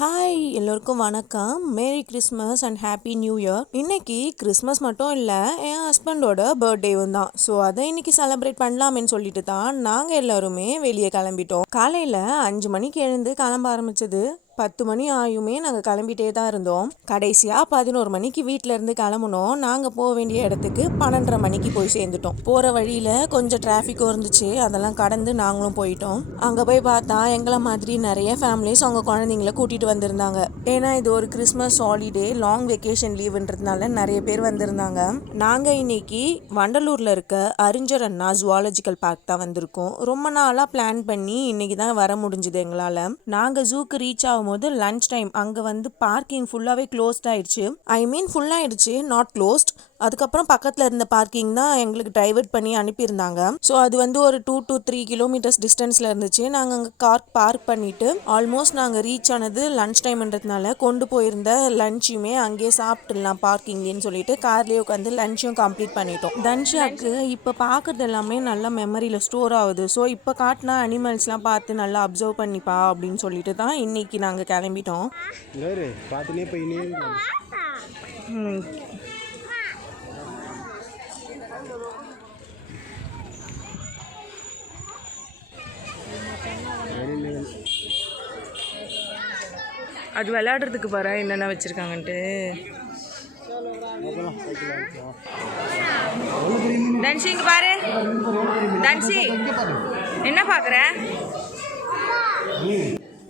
Hi எல்லோருக்கும் வணக்கம். Merry Christmas and happy new year. இன்னைக்கு கிறிஸ்மஸ் மட்டும் இல்லை, என் ஹஸ்பண்டோட பர்த்டேவும் தான். ஸோ அதை இன்னைக்கு செலிப்ரேட் பண்ணலாமேன்னு சொல்லிட்டு தான் நாங்கள் எல்லாருமே வெளியே கிளம்பிட்டோம். காலையில் 5 மணிக்கு எழுந்து கிளம்ப ஆரம்பிச்சது. 10 மணி ஆயுமே நாங்கள் கிளம்பிட்டே தான் இருந்தோம். கடைசியாக 11 மணிக்கு வீட்டில் இருந்து கிளம்புனோம். நாங்கள் போக வேண்டிய இடத்துக்கு 12:30 மணிக்கு போய் சேர்ந்துட்டோம். போகிற வழியில் கொஞ்சம் டிராஃபிக்கும் இருந்துச்சு, அதெல்லாம் கடந்து நாங்களும் போயிட்டோம். அங்கே போய் பார்த்தா எங்களை மாதிரி நிறைய ஃபேமிலிஸ் அவங்க குழந்தைங்கள கூட்டிகிட்டு வந்திருந்தாங்க. ஏன்னா இது ஒரு கிறிஸ்மஸ் ஹாலிடே, லாங் வெக்கேஷன் லீவுன்றதுனால நிறைய பேர் வந்திருந்தாங்க. நாங்கள் இன்னைக்கு வண்டலூரில் இருக்க அறிஞர் அண்ணா ஜுவாலஜிக்கல் பார்க் தான் வந்திருக்கோம். ரொம்ப நாளாக பிளான் பண்ணி இன்னைக்கு தான் வர முடிஞ்சுது எங்களால். நாங்கள் ஜூக்கு ரீச் ஆகும் போது லன்ச் டைம். அங்கே பார்க்கிங் ஃபுல்லாகவே க்ளோஸ்ட் ஆயிடுச்சு. ஃபுல்லாகிடுச்சு, நாட் க்ளோஸ்ட். அதுக்கப்புறம் பக்கத்தில் இருந்த பார்க்கிங் தான் எங்களுக்கு டைவர்ட் பண்ணி அனுப்பியிருந்தாங்க. ஸோ அது ஒரு 2 to 3 கிலோமீட்டர்ஸ் டிஸ்டன்ஸில் இருந்துச்சு. நாங்கள் அங்கே கார் பார்க் பண்ணிவிட்டு ஆல்மோஸ்ட் நாங்கள் ரீச் ஆனது லன்ச் டைம்ன்றதுனால கொண்டு போயிருந்த லன்ச்சுமே அங்கேயே சாப்பிட்டுடலாம் பார்க்கிங்லேன்னு சொல்லிட்டு கார்லேயே உட்காந்து லன்ச்சும் கம்ப்ளீட் பண்ணிட்டோம். தன்ஷாக்கு இப்போ பார்க்குறது எல்லாமே நல்லா மெமரியில் ஸ்டோர் ஆகுது. ஸோ இப்போ காட்டினா அனிமல்ஸ்லாம் பார்த்து நல்லா அப்சர்வ் பண்ணிப்பா அப்படின்னு சொல்லிட்டு தான் இன்னைக்கு நாங்கள் கிளம்பிட்டோம். அது விளையாடுறதுக்கு பாரு என்னென்ன வச்சிருக்காங்கன்ட்டு. தன்ஷி இங்க பாரு. தன்ஷி என்ன பாக்குற?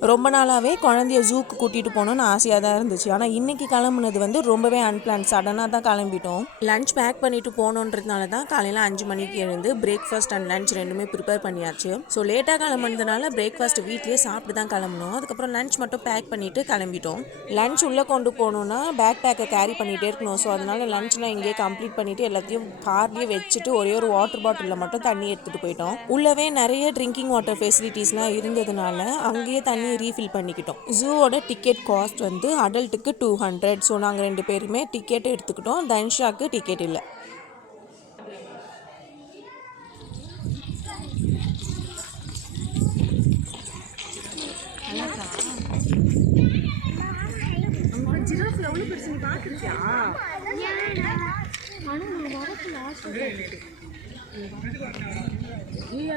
ரொம்ப நாளாகவே குழந்தைய ஜூக்கு கூட்டிகிட்டு போகணுன்னு ஆசையாக தான் இருந்துச்சு. ஆனால் இன்றைக்கி கிளம்புனது ரொம்பவே அன்பிளான், சடனாக தான் கிளம்பிட்டோம். லன்ச் பேக் பண்ணிவிட்டு போகணுன்றதுனால தான் காலையில் 5 மணிக்கு எழுந்து பிரேக்ஃபாஸ்ட் அண்ட் லன்ச் ரெண்டுமே ப்ரிப்பேர் பண்ணியாச்சு. ஸோ லேட்டாக கிளம்புனதுனால பிரேக்ஃபாஸ்ட் வீட்லேயே சாப்பிட்டு தான் கிளம்பணும். அதுக்கப்புறம் லன்ச் மட்டும் பேக் பண்ணிவிட்டு கிளம்பிட்டோம். லன்ச் உள்ளே கொண்டு போகணுன்னா பேக் பேக்கை கேரி பண்ணிகிட்டே இருக்கணும். ஸோ அதனால் லன்ச்லாம் இங்கேயே கம்ப்ளீட் பண்ணிவிட்டு எல்லாத்தையும் கார்லேயே வச்சுட்டு ஒரே ஒரு வாட்டர் பாட்டிலில் மட்டும் தண்ணி எடுத்துகிட்டு போயிட்டோம். உள்ளவே நிறைய ட்ரிங்கிங் வாட்டர் ஃபெசிலிட்டிஸ்லாம் இருந்ததுனால அங்கேயே தண்ணி ரீஃபில் பண்ணிக்கிட்டோம். ஜூவோட டிக்கெட் காஸ்ட் அடல்ட்டுக்கு 200. ஸோ நாங்கள் 2 பேருமே டிக்கெட் எடுத்துக்கிட்டோம். தன்ஷாக்கு டிக்கெட் இல்லை.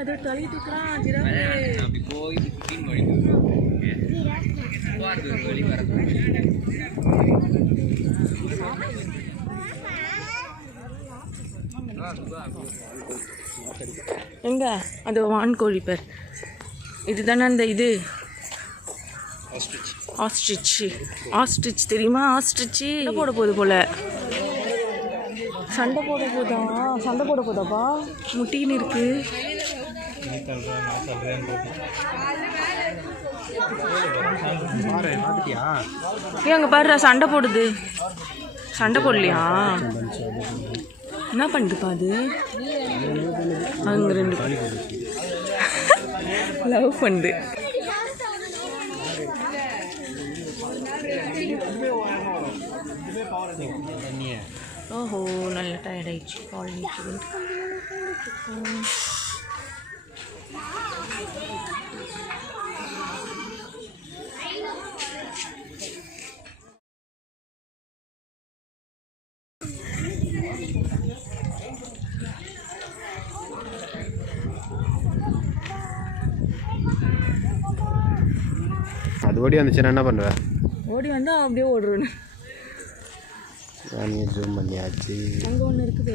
அது தள்ளி தூக்குறான் எங்க அது வான்கோழி பேர் இதுதானே. அந்த இது ஆஸ்ட்ரிச் தெரியுமா? ஆஸ்ட்ரிச் போட போகுது போல. சண்டை போட போதாப்பா. முட்டின்னு இருக்கு. அங்க பாரு சண்டை போடுது. சண்டை போடலையா? என்ன பண்ணுதுப்பா அது? அங்க 2 லவ் பண்ணுது. ஓஹோ, நல்ல டயர்ட் ஆயிடுச்சு. கால் நீட்டு அது ஓடி வந்துச்சுன்னா என்ன பண்ணுவேன்? ஓடி வந்தால் அப்படியே ஓடுறேன்னு. நீ ஜூம் பண்ணியாச்சு. அங்கே ஒன்று இருக்குது.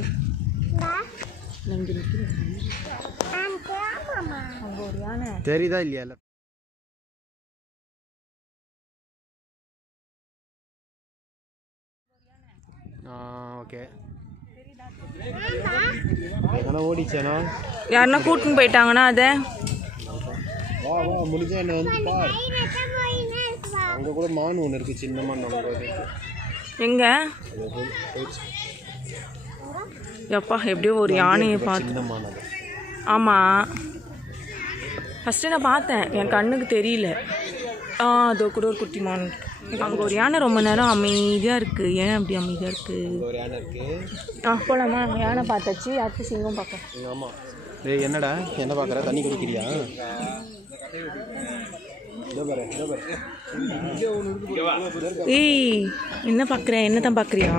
அங்கே இருக்குது. அங்கே ஒரு யானை தெரியுதா இல்லையா? ஓகே. எதனா ஓடிச்சானா? யாருன்னா கூட்டின்னு போயிட்டாங்கன்னா அதை வா முடிஞ்சா என்ன பார். அங்கே கூட மான் ஒன்று இருக்குது, சின்ன மான். எங்க எப்பா எப்படியோ ஒரு யானையை பார்த்து. ஆமாம், ஃபஸ்ட்டு நான் பார்த்தேன், என் கண்ணுக்கு தெரியல. அதோ கூட ஒரு குட்டி மான். அங்கே ஒரு யானை ரொம்ப நேரம் அமைதியாக இருக்குது. ஏன் அப்படி அமைதியாக இருக்குது? போலாமா? யானை பார்த்தாச்சு, அடுத்து சிங்கம் பார்க்க. ஆமாம். என்னடா என்ன பார்க்குற? தண்ணி குடிக்கிறியா? ஏய் என்ன பார்க்குற என்ன தான் பார்க்குறியா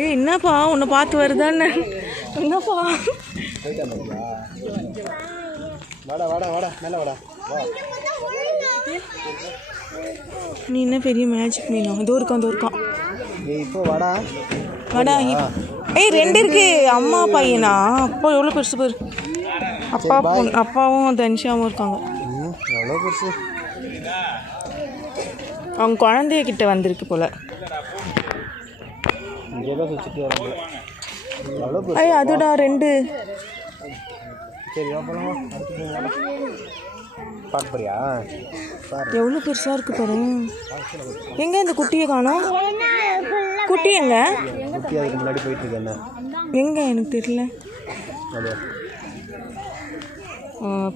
ஏய் என்னப்பா உன்னை பார்த்து வருதான்னு என்னப்பா வாடா வாடா வாடா மேலே வாடா வா நீ என்ன பெரிய மேஜிக் மீனும் இதோ இருக்கான் ஏய் இப்போ வாடா வாடா ஏய் ரெண்டு இருக்கு அம்மா பையனா அப்பா எவ்வளோ பெருசு பேர் அப்பா அப்பாவும் தனிஷாவும் இருக்காங்க எவ்வளோ பெருசு அவங்க குழந்தைய கிட்ட வந்திருக்கு போல இங்கே தான் சுற்றிட்டு வராங்க எவ்வளோ பெருசு ஐய் அதுடா ரெண்டு சரி வா போகலாமா அடுத்து போங்க பார்க்க போறியா எவ்வளோ பெருசாக இருக்கு பாரு எங்கே இந்த குட்டியை காணோம் குட்டி எங்க குட்டி அதுக்கு முன்னாடி போயிட்டு இருக்கேன் எங்கே எனக்கு தெரியல அது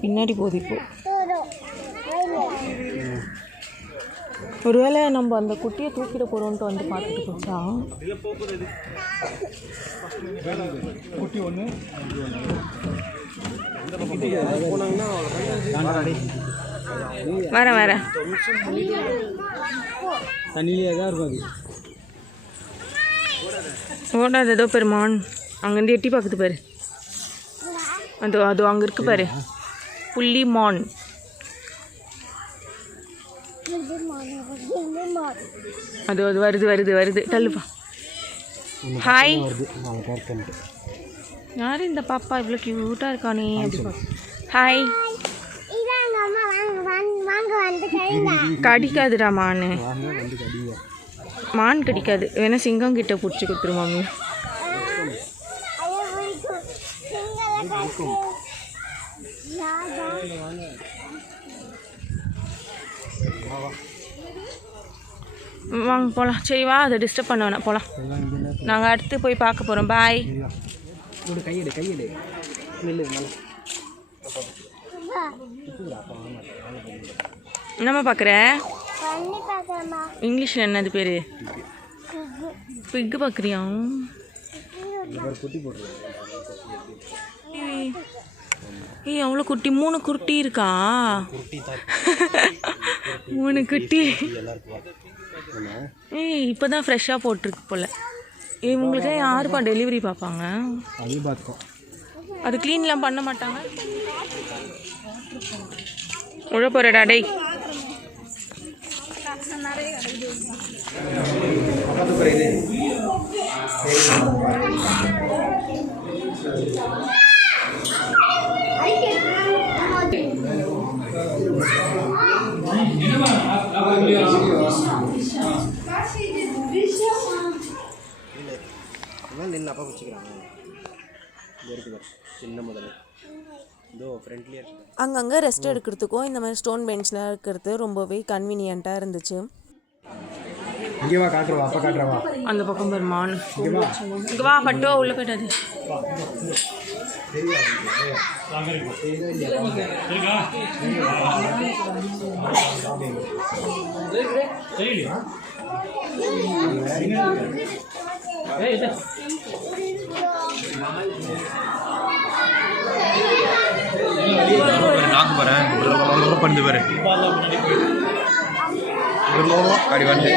பின்னாடி போகுது இப்போ ஒருவேளை நம்ம அந்த குட்டியை தூக்கிட போகிறோன்ட்டு வந்து பார்த்துட்டு போச்சா குட்டி ஒன்று வரேன் தண்ணியிலே தான் இருக்கும் அது ஓடாது ஏதோ பெருமான் அங்கேருந்து எட்டி பார்க்குது பாரு அது அங்கே இருக்கு பாரு புள்ளி மான் அது வருது தள்ளுப்பா ஹாய் யார் இந்த பாப்பா இவ்வளோ க்யூட்டாக இருக்கானே அப்படி ஹாய் கடிக்காதுடா மான் கடிக்காது வேணா சிங்கம் கிட்ட பிடிச்சி கொடுத்துரு மம்மி வாங்க போகலாம் சரி வா அதை டிஸ்டர்ப் பண்ண வேணாம் போகலாம் நாங்கள் அடுத்து போய் பார்க்க போகிறோம் பாய் கையெடு என்னம்மா பார்க்குற இங்கிலீஷில் என்னது பேர் பிக்கு பார்க்குறியா ஏய் அவ்வளோ குட்டி 3 குட்டி இருக்கா 3 குட்டி ஏய் இப்போ தான் ஃப்ரெஷ்ஷாக போட்டிருக்கு போல் இவங்களுக்கு யாருப்பா டெலிவரி பார்ப்பாங்க அது க்ளீன்லாம் பண்ண மாட்டாங்க உழ போகிறடா டேய் நின்று அப்பா வச்சுக்கிறாங்க சின்ன முதல்ல இதோ ஃப்ரெண்ட்லியாக இருக்கு அங்கங்கே ரெஸ்ட் எடுக்கிறதுக்கும் இந்த மாதிரி ஸ்டோன் பெஞ்ச்லாம் இருக்கிறது ரொம்பவே கன்வீனியண்ட்டாக இருந்துச்சு இங்கே வா காட்டுறவா அப்பா காட்டுறவா அந்த பக்கம் பெருமான் இங்கே வா பட்டுவா உள்ளே போயிட்டாது நாக்கு போகிறேன் பண்ணு பாரு அப்படி வந்து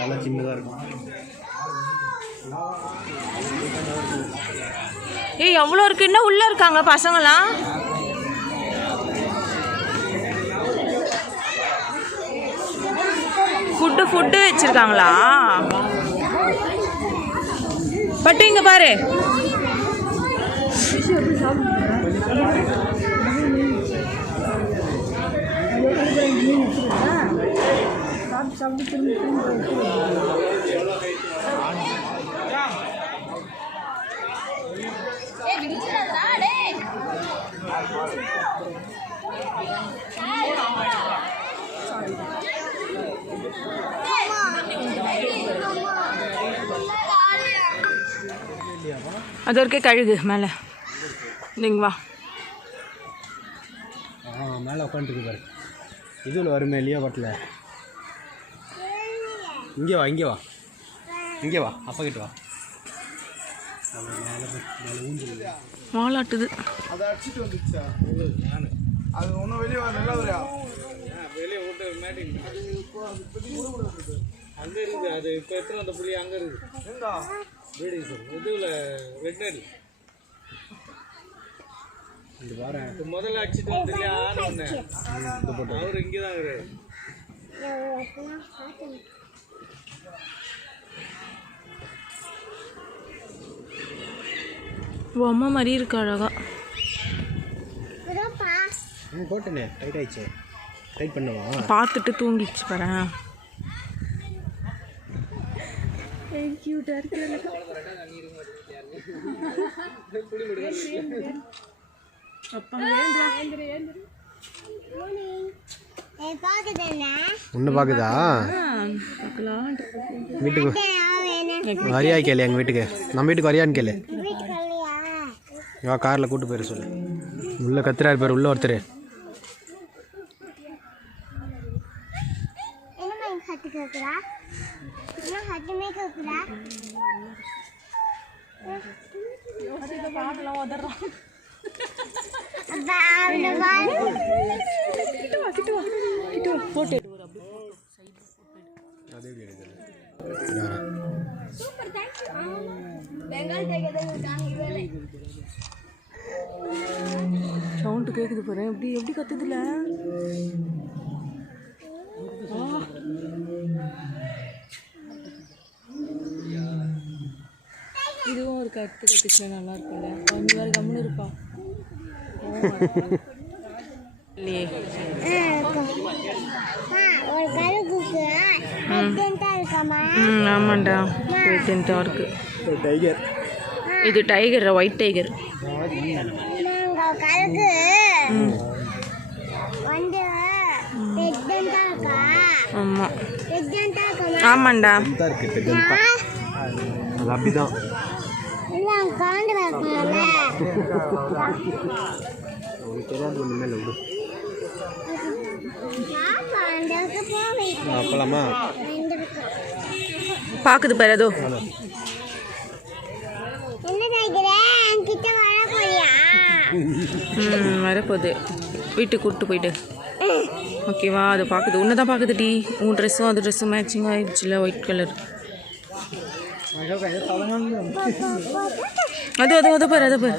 நல்லா சின்னதாக இருக்கும் ஏய் எவ்வளோ இருக்கு இன்னும் உள்ளே இருக்காங்க பசங்களாம் ஃபுட்டு வச்சுருக்காங்களா பட்டு இங்கே பாரு அது ஒருக்கே கழுகு மேலே நீங்க வா. மேலே உட்காந்துருக்கு பாரு. இதில் வருமே இல்லையா பட்டில். இங்கே வா இங்கே வா இங்கே வா, அப்பா கிட்ட வா. வாலாட்டுது. அதை அடிச்சுட்டு வந்துச்சா அது ஒன்றும் வெளியே நல்லா வரையா வெளியே விட்டு மேட்டிங் அது இப்போ அங்கே இருக்குது. அது இப்போ எத்தனை அந்த புள்ளி அங்கே இருக்குது வீடு இதில் வெட்டினரி இது பாருங்க. முதல்ல அடிச்சுட்டு வந்து அவர் இங்கே தான் இருக்கு. அம்மா மாதிரி இருக்கு அழகா. போட்டனே டைட் ஆயிடுச்சு. டைட் பண்ணவா? பார்த்துட்டு தூங்கிடுச்சு பாரு. ஒன்று பார்க்குதா? வீட்டுக்கு வரியா கேளு. எங்கள் வீட்டுக்கு நம்ம வீட்டுக்கு வரியான்னு கேளு. வா காரில் கூப்பிட்டு போயிட சொல்லு. உள்ளே கத்துறாரு பேர் உள்ளே ஒருத்தர். சவுண்டு கேட்குது பாரு. எப்படி எப்படி கத்துதுல. இதுவும் ஒரு கத்துச்சுன்னா நல்லா இருக்கும்ல. கொஞ்ச வேறு கம்முன்னு இருப்பா. ஆமாண்டா பெயிண்டா இருக்கு. டைகர். இது டைகர், ஒயிட் டைகர். ஆமாம் ஆமாண்டா இருக்கு. அது அப்படிதான். தெரியாது ஒன்று மேலே விடு. அப்பலாமா பார்க்குது பாரு. அதோ வரப்போகுது. வீட்டுக்கு கூப்பிட்டு போயிட்டு ஓகேவா? அது பார்க்குது. ஒன்று தான் பார்க்குது டி. உன் ட்ரெஸ்ஸும் அது ட்ரெஸ்ஸும் மேட்சிங் ஆகிடுச்சுல, ஒயிட் கலர். அது அது அதை பாரு, அதை பாரு.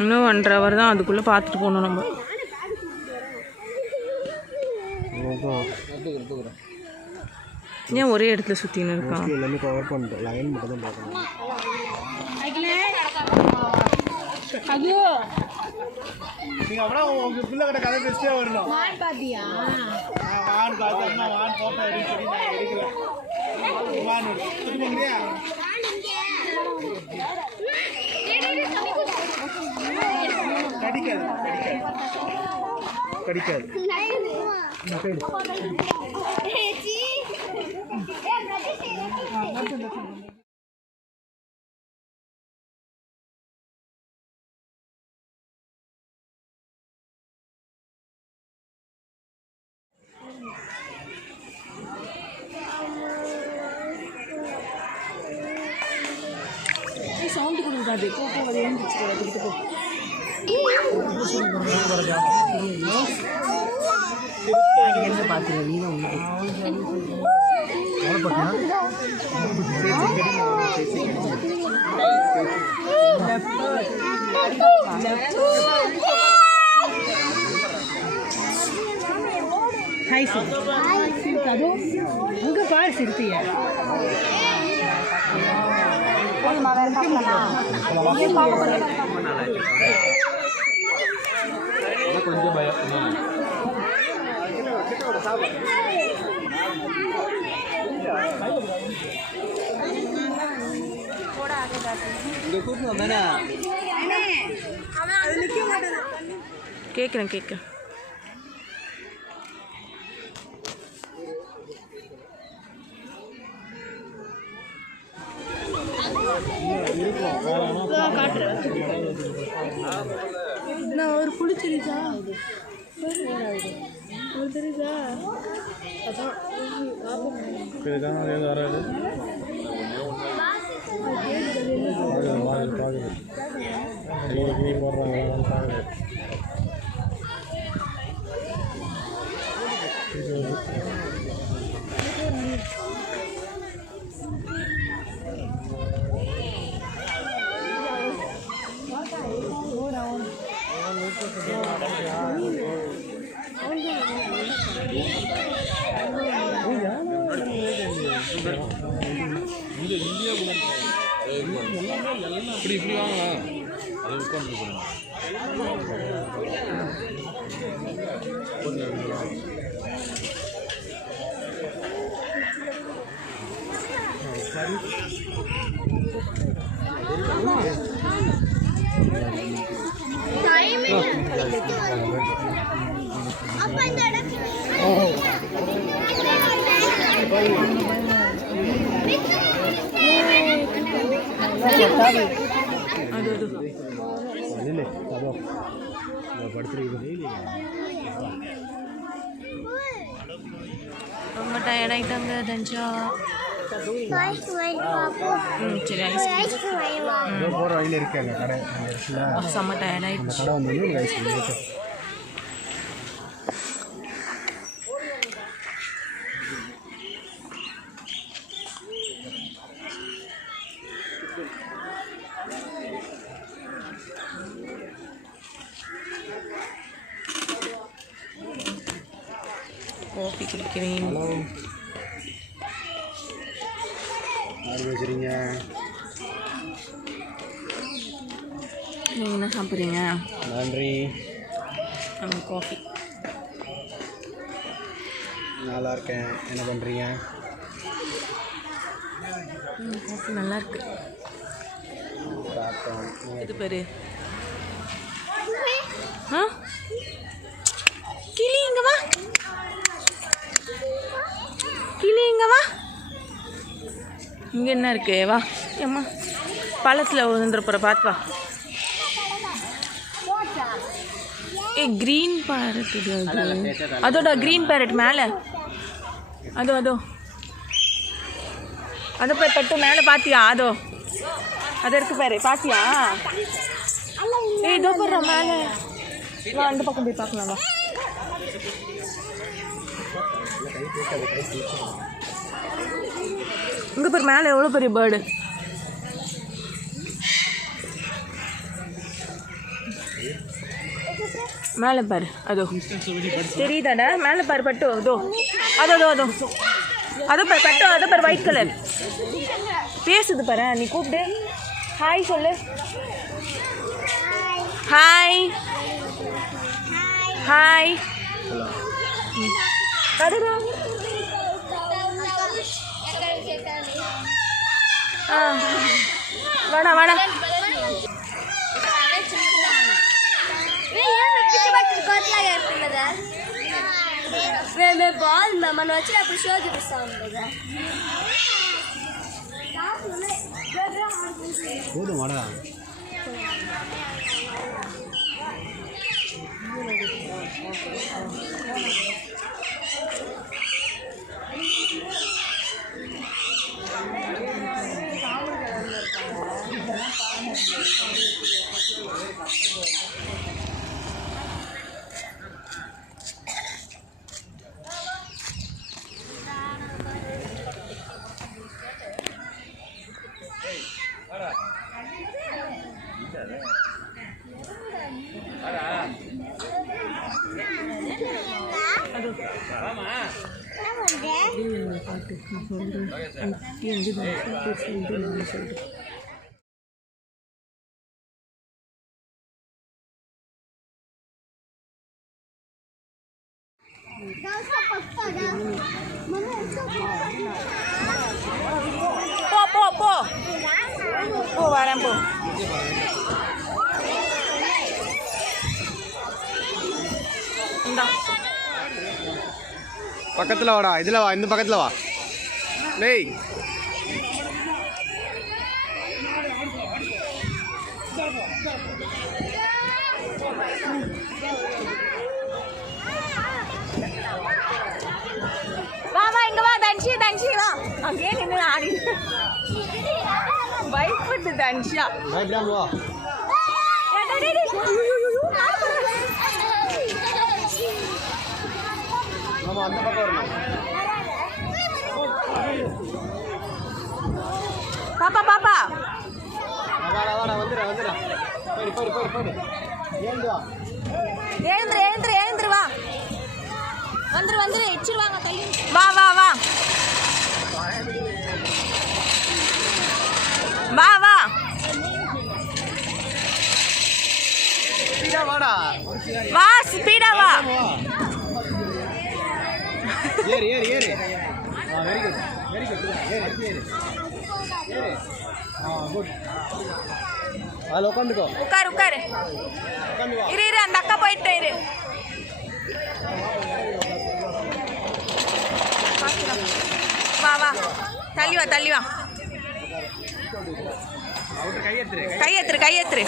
இன்னும் 1.5 hour தான். அதுக்குள்ளே பார்த்துட்டு போகணும் நம்ம. ஏன் ஒரே இடத்துல சுற்றின்னு இருக்கான்? எல்லாமே கவர் பண்ணிட்டோம். லைன் மட்டும் தான் பார்க்கணும். நீங்கள் அப்புறம் உங்கள் பிள்ளை கிட்ட கதை பேசிட்டே வரணும். வான் பார்த்தியா? வான் பார்த்தா வான் போட்டோ எடுக்க நான் எடுக்கல. வான் எடுத்துக்கிறியா? கடிக்காது கடிக்காது. சவுண்டு கொடுக்காது. போப்போ அதை எழுந்துச்சு அதுக்கிட்ட போ. பார்த்துருவேன். நீ தான் ஹாய் சிரிக்காதோ. அங்கே பாரு சிரிப்பிய. கொஞ்சம் பயம். கேட்குறேன் கேட்குறேன். நான் ஒரு புளிச்சிருச்சா ஒரு தெரியுதா அதான் வராது இப்படி இப்படி வாங்கலாம் அது உட்காந்து ரொம்ப டயர்ட் ஆயிட்டாங்க தஞ்சா சரி போகிற வழியில் இருக்காங்க கடை செம்ம டயர்ட் ஆயிடுச்சு கடை வந்து காஃபி குடிக்கிறேன் யார் பேசுகிறீங்க நீங்கள் என்ன சாப்பிட்றீங்க நன்றி காஃபி நல்லா இருக்கேன் என்ன பண்ணுறீங்க காஃபி நல்லா இருக்கு இது பேர் ஆ கிளி இங்கே வா கிளி இங்கே வா இங்கே என்ன இருக்கு வா ஏம்மா பழத்தில் விழுந்துருப்புற பார்த்து வா ஏ க்ரீன் பேரட் இது அது அதோட க்ரீன் பேரட் மேலே அதோ அதோ அதை போய் பட்டு மேலே பார்த்தியா அதோ அது இருக்கு பாரு பார்த்தியா ஏ இதோ போடுற மேலே வா அந்த பக்கம் போய் பார்க்கலாம் வா இங்கே பேர் மேலே எவ்வளோ பெரிய பேர்டு மேலே பாரு அதோ தெரியுதாடா மேலே பாரு பட்டு அதோ அதோ அதோ அதோ அதோ பாரு பட்டு அதோ பாரு ஒயிட் கலர் பேசுது பாரு நீ கூப்பிடு ஹாய் சொல்லு ஹாய் ஹாய் அதுடா வாடா வாடா బాల్ మనం వచ్చినప్పుడు షో చూపిస్తా కదా போதுமாடா போ போ போ போ வரேன் போ இந்தா பக்கத்தில் வாடா இதில் வா இந்த பக்கத்தில் வா டேய் ஓடுது தன்ஷா. பயப்படாம வா. ஆமா அந்த பக்கம் வரணும். பாப்பா பாப்பா வாடா வாடா வந்துடா வந்துடா. போடு போடு போடு போடு. ஏந்து வா. எழுந்துரு எழுந்துரு எழுந்துரு வா. வந்துரு வந்துரு எச்சிருவாங்க கை. வா வா வா வா வா. ஸ்பீடா வாடா. வா ஸ்பீடா வா. ஏறு ஏறு ஏறு. Very good very good. ஏறு ஏறு ஏறு. குட். அதில் உட்காந்துக்கோ. உட்காரு உட்காரு. உட்காந்து வா. இரு இரு அந்த அக்கா போயிட்டு இரு. வா வா தள்ளி வா தள்ளி வா. கையெத்துரு கையெத்துரு கையெத்துரு.